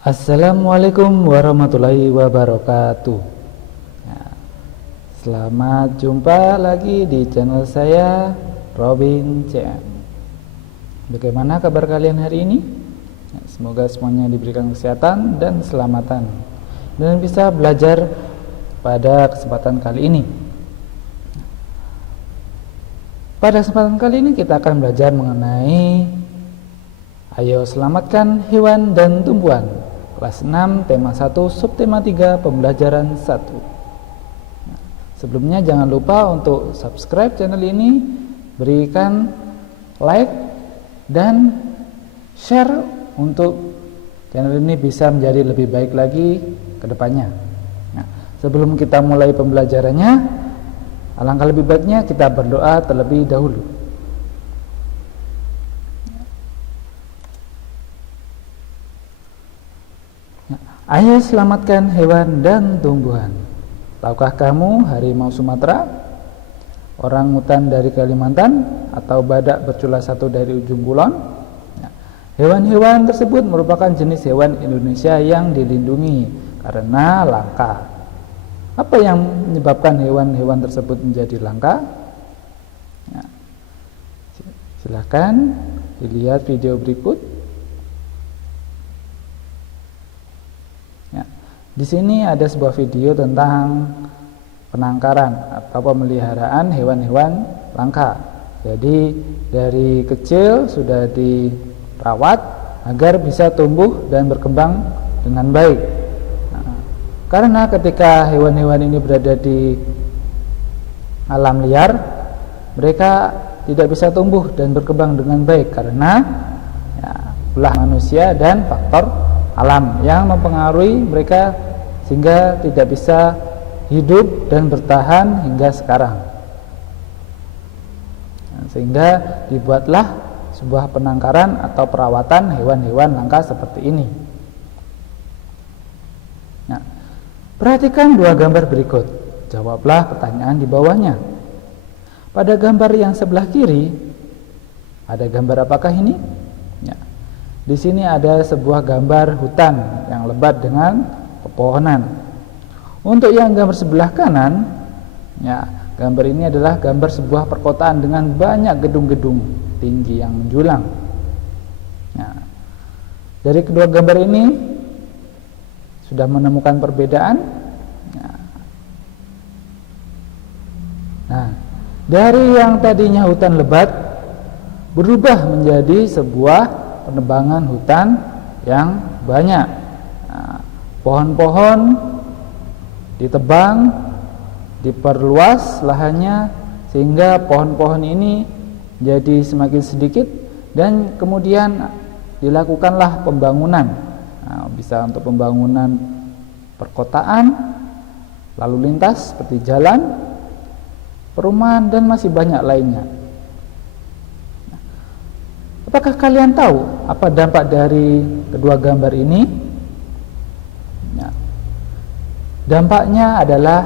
Assalamualaikum warahmatullahi wabarakatuh. Nah, selamat jumpa lagi di channel saya, Robin CM. Bagaimana kabar kalian hari ini? Nah, semoga semuanya diberikan kesehatan dan keselamatan dan bisa belajar pada kesempatan kali ini. Pada kesempatan kali ini kita akan belajar mengenai ayo selamatkan hewan dan tumbuhan. Kelas 6, tema 1, subtema 3, pembelajaran 1. Sebelumnya jangan lupa untuk subscribe channel ini, berikan like dan share untuk channel ini bisa menjadi lebih baik lagi ke depannya. Nah, sebelum kita mulai pembelajarannya, alangkah lebih baiknya kita berdoa terlebih dahulu. Ayo selamatkan hewan dan tumbuhan. Tahukah kamu harimau Sumatera, orang hutan dari Kalimantan, atau badak bercula satu dari ujung kulon? Hewan-hewan tersebut merupakan jenis hewan Indonesia yang dilindungi karena langka. Apa yang menyebabkan hewan-hewan tersebut menjadi langka? Silakan dilihat video berikut. Di sini ada sebuah video tentang penangkaran atau pemeliharaan hewan-hewan langka. Jadi dari kecil sudah dirawat agar bisa tumbuh dan berkembang dengan baik. Karena ketika hewan-hewan ini berada di alam liar, mereka tidak bisa tumbuh dan berkembang dengan baik karena ulah manusia dan faktor alam yang mempengaruhi mereka sehingga tidak bisa hidup dan bertahan hingga sekarang. Sehingga dibuatlah sebuah penangkaran atau perawatan hewan-hewan langka seperti ini. Nah, perhatikan dua gambar berikut. Jawablah pertanyaan di bawahnya. Pada gambar yang sebelah kiri, ada gambar apakah ini? Di sini ada sebuah gambar hutan yang lebat dengan pepohonan. Untuk yang gambar sebelah kanan, gambar ini adalah gambar sebuah perkotaan dengan banyak gedung-gedung tinggi yang menjulang. Dari kedua gambar ini sudah menemukan perbedaan. Dari yang tadinya hutan lebat berubah menjadi sebuah penebangan hutan yang banyak. Pohon-pohon ditebang, diperluas lahannya sehingga pohon-pohon ini jadi semakin sedikit dan kemudian dilakukanlah pembangunan. Bisa untuk pembangunan perkotaan, lalu lintas seperti jalan, perumahan dan masih banyak lainnya. Apakah kalian tahu apa dampak dari kedua gambar ini? Dampaknya adalah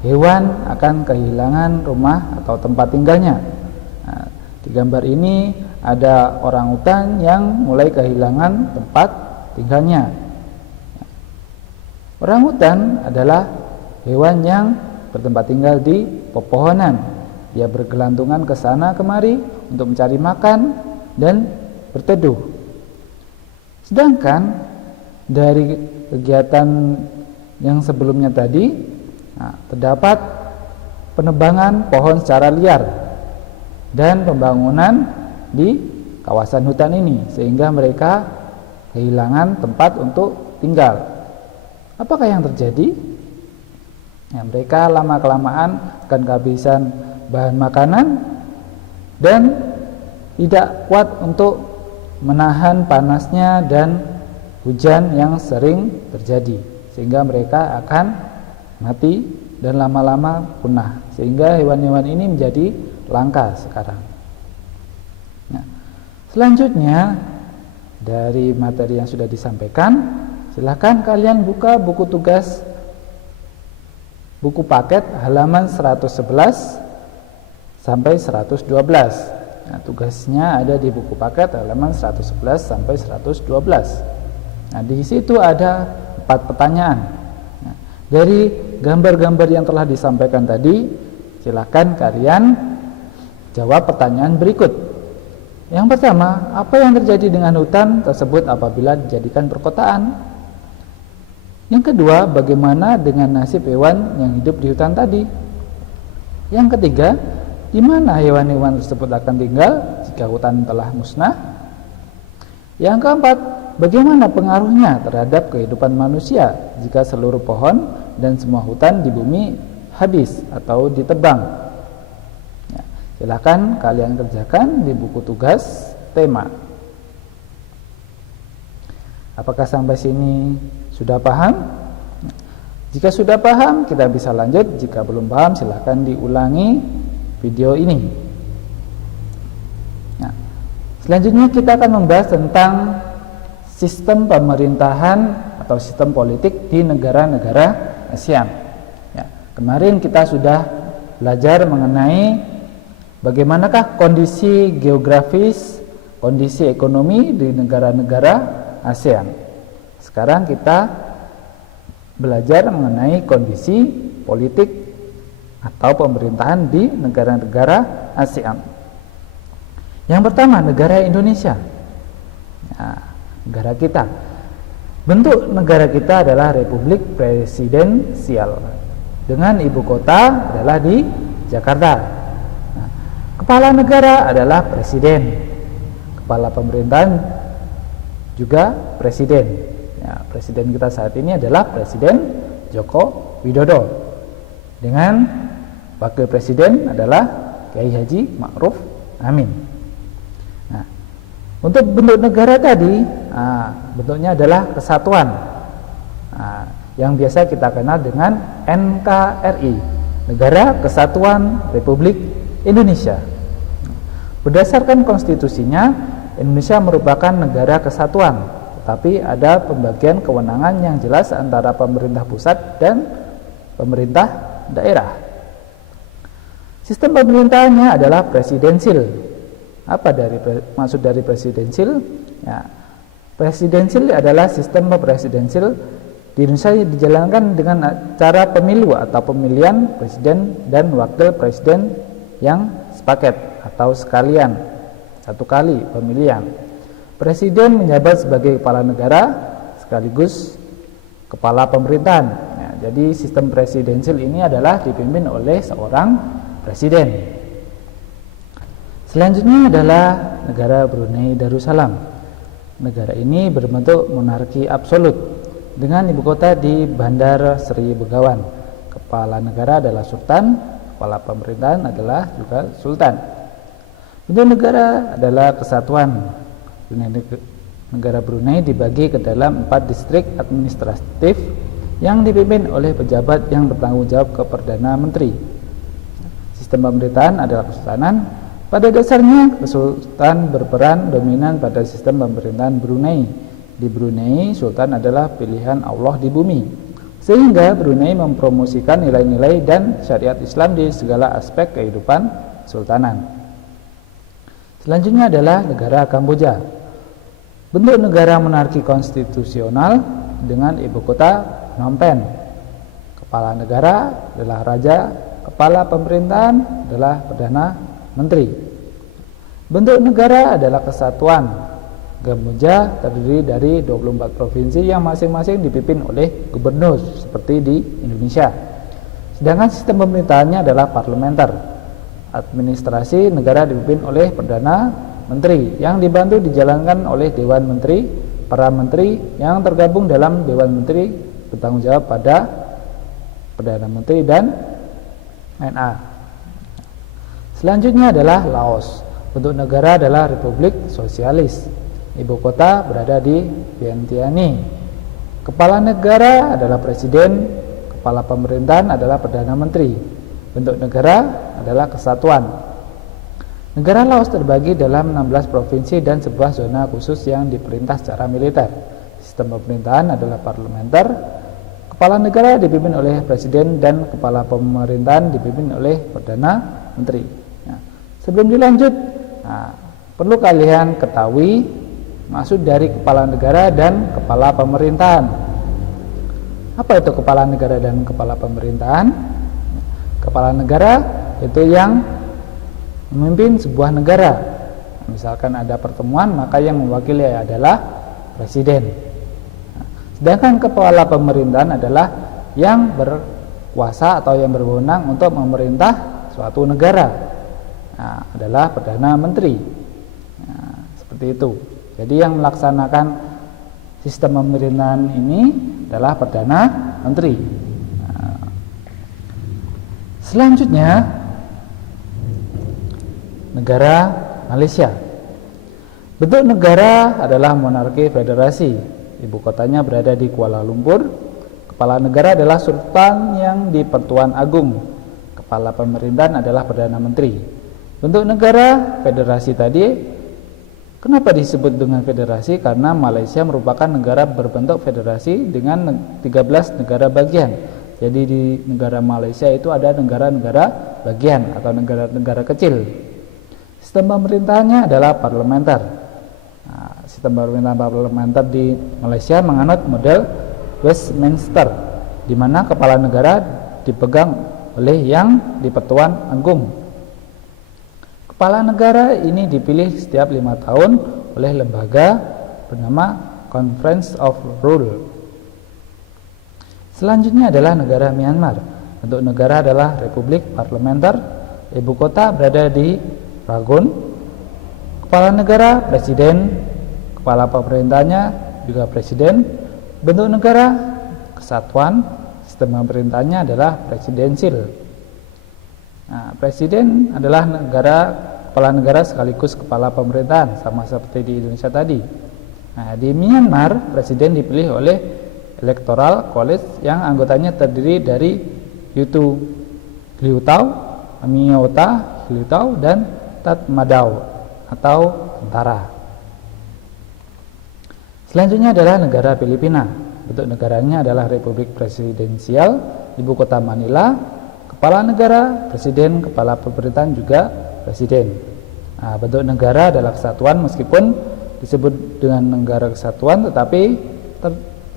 hewan akan kehilangan rumah atau tempat tinggalnya. Di gambar ini ada orangutan yang mulai kehilangan tempat tinggalnya. Orangutan adalah hewan yang bertempat tinggal di pepohonan. Dia bergelantungan ke sana kemari untuk mencari makan dan berteduh. Sedangkan dari kegiatan yang sebelumnya tadi, terdapat penebangan pohon secara liar dan pembangunan di kawasan hutan ini sehingga mereka kehilangan tempat untuk tinggal. Apakah yang terjadi? Mereka lama-kelamaan akan kehabisan bahan makanan dan tidak kuat untuk menahan panasnya dan hujan yang sering terjadi, sehingga mereka akan mati dan lama-lama punah, sehingga hewan-hewan ini menjadi langka sekarang. Selanjutnya dari materi yang sudah disampaikan, silakan kalian buka buku tugas, buku paket halaman 111 sampai 112. Tugasnya ada di buku paket halaman 111 sampai 112. Nah, di situ ada 4 pertanyaan. Nah, dari gambar-gambar yang telah disampaikan tadi, silakan kalian jawab pertanyaan berikut. Yang pertama, apa yang terjadi dengan hutan tersebut apabila dijadikan perkotaan? Yang kedua, bagaimana dengan nasib hewan yang hidup di hutan tadi? Yang ketiga, di mana hewan-hewan tersebut akan tinggal jika hutan telah musnah? Yang keempat, bagaimana pengaruhnya terhadap kehidupan manusia jika seluruh pohon dan semua hutan di bumi habis atau ditebang? Ya, silakan kalian kerjakan di buku tugas tema. Apakah sampai sini sudah paham? Jika sudah paham, kita bisa lanjut. Jika belum paham, silakan diulangi video ini. Nah, selanjutnya kita akan membahas tentang sistem pemerintahan atau sistem politik di negara-negara ASEAN. Ya, kemarin kita sudah belajar mengenai bagaimanakah kondisi geografis, kondisi ekonomi di negara-negara ASEAN. Sekarang kita belajar mengenai kondisi politik atau pemerintahan di negara-negara ASEAN. Yang pertama, negara Indonesia. Nah, negara kita. Bentuk negara kita adalah Republik Presidensial dengan ibu kota adalah di Jakarta. Nah, kepala negara adalah presiden. Kepala pemerintahan juga presiden. Ya, presiden kita saat ini adalah Presiden Joko Widodo. Dengan wakil presiden adalah Kiai Haji Ma'ruf Amin. Nah, untuk bentuk negara tadi, bentuknya adalah kesatuan, yang biasa kita kenal dengan NKRI, Negara Kesatuan Republik Indonesia. Berdasarkan konstitusinya, Indonesia merupakan negara kesatuan, tetapi ada pembagian kewenangan yang jelas antara pemerintah pusat dan pemerintah daerah. Sistem pemerintahannya adalah presidensil. Apa maksud dari presidensil? Ya, presidensil adalah sistem presidensil di Indonesia dijalankan dengan cara pemilu atau pemilihan presiden dan wakil presiden yang sepaket atau sekalian, satu kali pemilihan. Presiden menjabat sebagai kepala negara sekaligus kepala pemerintahan. Ya, jadi sistem presidensil ini adalah dipimpin oleh seorang presiden. Selanjutnya adalah negara Brunei Darussalam. Negara ini berbentuk monarki absolut dengan ibu kota di Bandar Seri Begawan. Kepala negara adalah sultan, kepala pemerintahan adalah juga sultan. Bentuk negara adalah kesatuan. Negara Brunei dibagi ke dalam 4 distrik administratif yang dipimpin oleh pejabat yang bertanggung jawab ke Perdana Menteri. Sistem pemerintahan adalah kesultanan. Pada dasarnya, kesultanan berperan dominan pada sistem pemerintahan Brunei. Di Brunei, sultan adalah pilihan Allah di bumi, sehingga Brunei mempromosikan nilai-nilai dan syariat Islam di segala aspek kehidupan sultanan. Selanjutnya adalah negara Kamboja. Bentuk negara monarki konstitusional dengan ibu kota Phnom Penh. Kepala negara adalah raja, kepala pemerintahan adalah perdana menteri. Bentuk negara adalah kesatuan. Kamboja terdiri dari 24 provinsi yang masing-masing dipimpin oleh gubernur seperti di Indonesia. Sedangkan sistem pemerintahannya adalah parlementer. Administrasi negara dipimpin oleh Perdana Menteri yang dibantu dijalankan oleh Dewan Menteri. Para menteri yang tergabung dalam Dewan Menteri bertanggung jawab pada Perdana Menteri dan NA. Selanjutnya adalah Laos. Bentuk negara adalah Republik Sosialis. Ibu kota berada di Vientiane. Kepala negara adalah presiden, kepala pemerintahan adalah Perdana Menteri. Bentuk negara adalah kesatuan. Negara Laos terbagi dalam 16 provinsi dan sebuah zona khusus yang diperintah secara militer. Sistem pemerintahan adalah parlementer. Kepala negara dipimpin oleh presiden dan kepala pemerintahan dipimpin oleh Perdana Menteri. Nah, sebelum dilanjut, perlu kalian ketahui maksud dari kepala negara dan kepala pemerintahan. Apa itu kepala negara dan kepala pemerintahan? Kepala negara itu yang memimpin sebuah negara. Misalkan ada pertemuan, maka yang mewakili adalah presiden. Sedangkan kepala pemerintahan adalah yang berkuasa atau yang berwenang untuk memerintah suatu negara, adalah Perdana Menteri. Seperti itu. Jadi yang melaksanakan sistem pemerintahan ini adalah Perdana Menteri. Selanjutnya, negara Malaysia. Bentuk negara adalah monarki federasi. Ibu kotanya berada di Kuala Lumpur. Kepala negara adalah Sultan yang di Pertuan Agung. Kepala pemerintahan adalah Perdana Menteri. Bentuk negara federasi tadi, kenapa disebut dengan federasi? Karena Malaysia merupakan negara berbentuk federasi dengan 13 negara bagian. Jadi di negara Malaysia itu ada negara-negara bagian atau negara-negara kecil. Sistem pemerintahannya adalah parlementer. Sistem pemerintahan parlementer di Malaysia menganut model Westminster, di mana kepala negara dipegang oleh yang di Pertuan Agung. Kepala negara ini dipilih setiap 5 tahun oleh lembaga bernama Conference of Rule. Selanjutnya adalah negara Myanmar. Bentuk negara adalah republik parlementer. Ibu kota berada di Rangoon. Kepala negara presiden. Kepala pemerintahnya juga presiden. Bentuk negara kesatuan. Sistem pemerintahnya adalah presidensil. Presiden adalah kepala negara sekaligus kepala pemerintahan, sama seperti di Indonesia tadi. Di Myanmar presiden dipilih oleh Electoral College yang anggotanya terdiri dari Yutu Gliutau, Amiota Gliutau, dan Tatmadaw atau tentara. Selanjutnya adalah negara Filipina. Bentuk negaranya adalah republik presidensial, ibu kota Manila, kepala negara presiden, kepala pemerintahan juga presiden. Bentuk negara adalah kesatuan, meskipun disebut dengan negara kesatuan, tetapi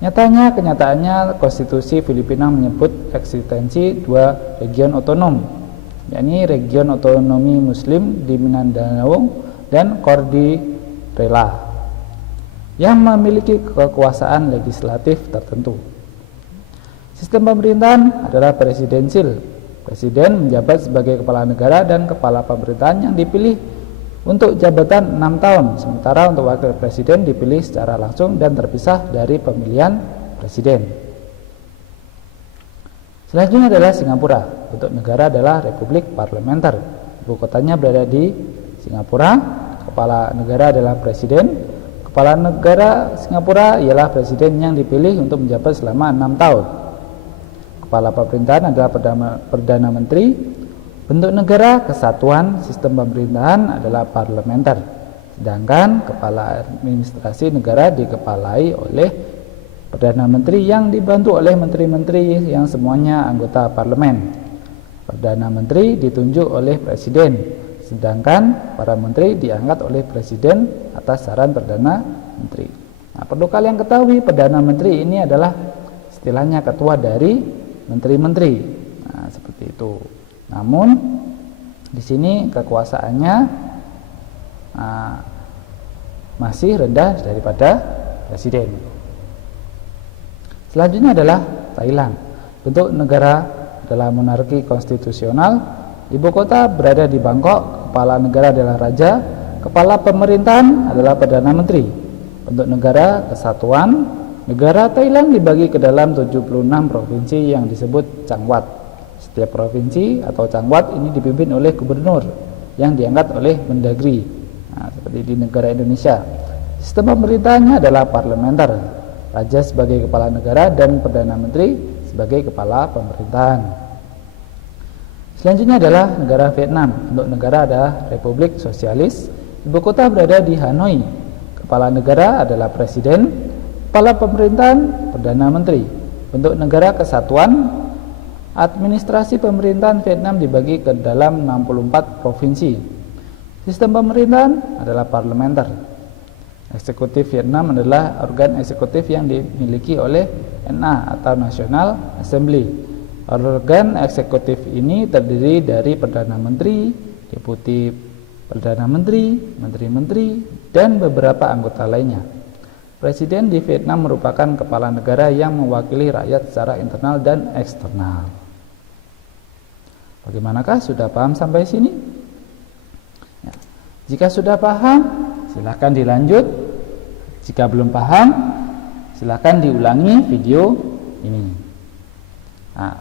kenyataannya konstitusi Filipina menyebut eksistensi dua region otonom, yakni region otonomi Muslim di Mindanao dan Cordillera, yang memiliki kekuasaan legislatif tertentu. Sistem pemerintahan adalah presidensil. Presiden menjabat sebagai kepala negara dan kepala pemerintahan yang dipilih untuk jabatan 6 tahun, sementara untuk wakil presiden dipilih secara langsung dan terpisah dari pemilihan presiden. Selanjutnya adalah Singapura. Bentuk negara adalah republik parlementer. Ibu kotanya berada di Singapura. Kepala negara adalah presiden. Kepala negara Singapura ialah presiden yang dipilih untuk menjabat selama 6 tahun. Kepala pemerintahan adalah Perdana Menteri. Bentuk negara kesatuan, sistem pemerintahan adalah parlementer. Sedangkan kepala administrasi negara dikepalai oleh Perdana Menteri yang dibantu oleh menteri-menteri yang semuanya anggota parlemen. Perdana Menteri ditunjuk oleh presiden, sedangkan para menteri diangkat oleh presiden atas saran Perdana Menteri. Perlu kalian ketahui, Perdana Menteri ini adalah istilahnya ketua dari menteri-menteri. Seperti itu. Namun di sini kekuasaannya masih rendah daripada presiden. Selanjutnya adalah Thailand. Bentuk negara adalah monarki konstitusional. Ibu kota berada di Bangkok. Kepala negara adalah raja. Kepala pemerintahan adalah Perdana Menteri. Bentuk negara kesatuan. Negara Thailand dibagi ke dalam 76 provinsi yang disebut Changwat. Setiap provinsi atau Changwat ini dipimpin oleh gubernur yang diangkat oleh Mendagri, seperti di negara Indonesia. Sistem pemerintahannya adalah parlementer, raja sebagai kepala negara dan Perdana Menteri sebagai kepala pemerintahan. Selanjutnya adalah negara Vietnam. Bentuk negara adalah Republik Sosialis. Ibu kota berada di Hanoi. Kepala negara adalah presiden, kepala pemerintahan Perdana Menteri. Bentuk negara kesatuan. Administrasi pemerintahan Vietnam dibagi ke dalam 64 provinsi. Sistem pemerintahan adalah parlementer. Eksekutif Vietnam adalah organ eksekutif yang dimiliki oleh NA atau National Assembly. Organ eksekutif ini terdiri dari Perdana Menteri, Deputi Perdana Menteri, Menteri-Menteri, dan beberapa anggota lainnya. Presiden di Vietnam merupakan kepala negara yang mewakili rakyat secara internal dan eksternal. Bagaimanakah? Sudah paham sampai sini? Ya. Jika sudah paham, silakan dilanjut. Jika belum paham, silakan diulangi video ini. Nah,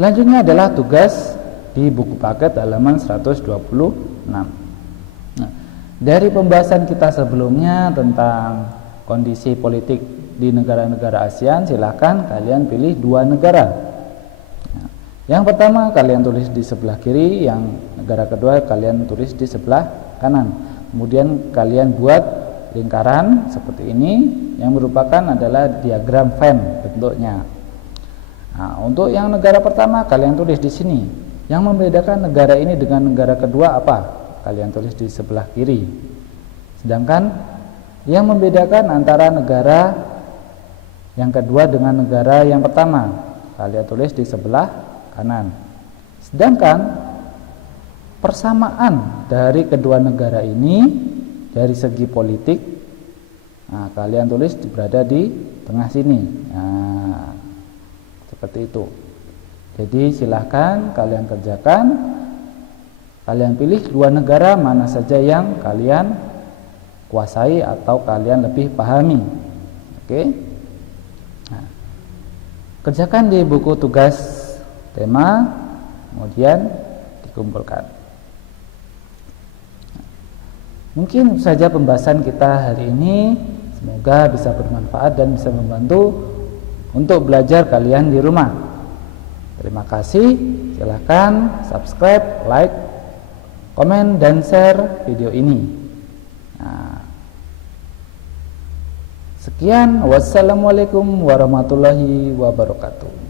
selanjutnya adalah tugas di buku paket halaman 126. Nah, dari pembahasan kita sebelumnya tentang kondisi politik di negara-negara ASEAN, silakan kalian pilih 2 negara. Nah, yang pertama kalian tulis di sebelah kiri, yang negara kedua kalian tulis di sebelah kanan. Kemudian kalian buat lingkaran seperti ini yang merupakan adalah diagram Venn bentuknya. Nah, untuk yang negara pertama kalian tulis di sini. Yang membedakan negara ini dengan negara kedua apa? Kalian tulis di sebelah kiri. Sedangkan yang membedakan antara negara yang kedua dengan negara yang pertama, kalian tulis di sebelah kanan. Sedangkan persamaan dari kedua negara ini dari segi politik, nah, kalian tulis berada di tengah sini. Nah, seperti itu. Jadi silahkan kalian kerjakan. Kalian pilih 2 negara mana saja yang kalian kuasai atau kalian lebih pahami. Oke. Nah, kerjakan di buku tugas tema, kemudian dikumpulkan. Mungkin saja pembahasan kita hari ini, semoga bisa bermanfaat dan bisa membantu untuk belajar kalian di rumah. Terima kasih. Silakan subscribe, like, komen, dan share video ini. Nah, sekian, wassalamualaikum warahmatullahi wabarakatuh.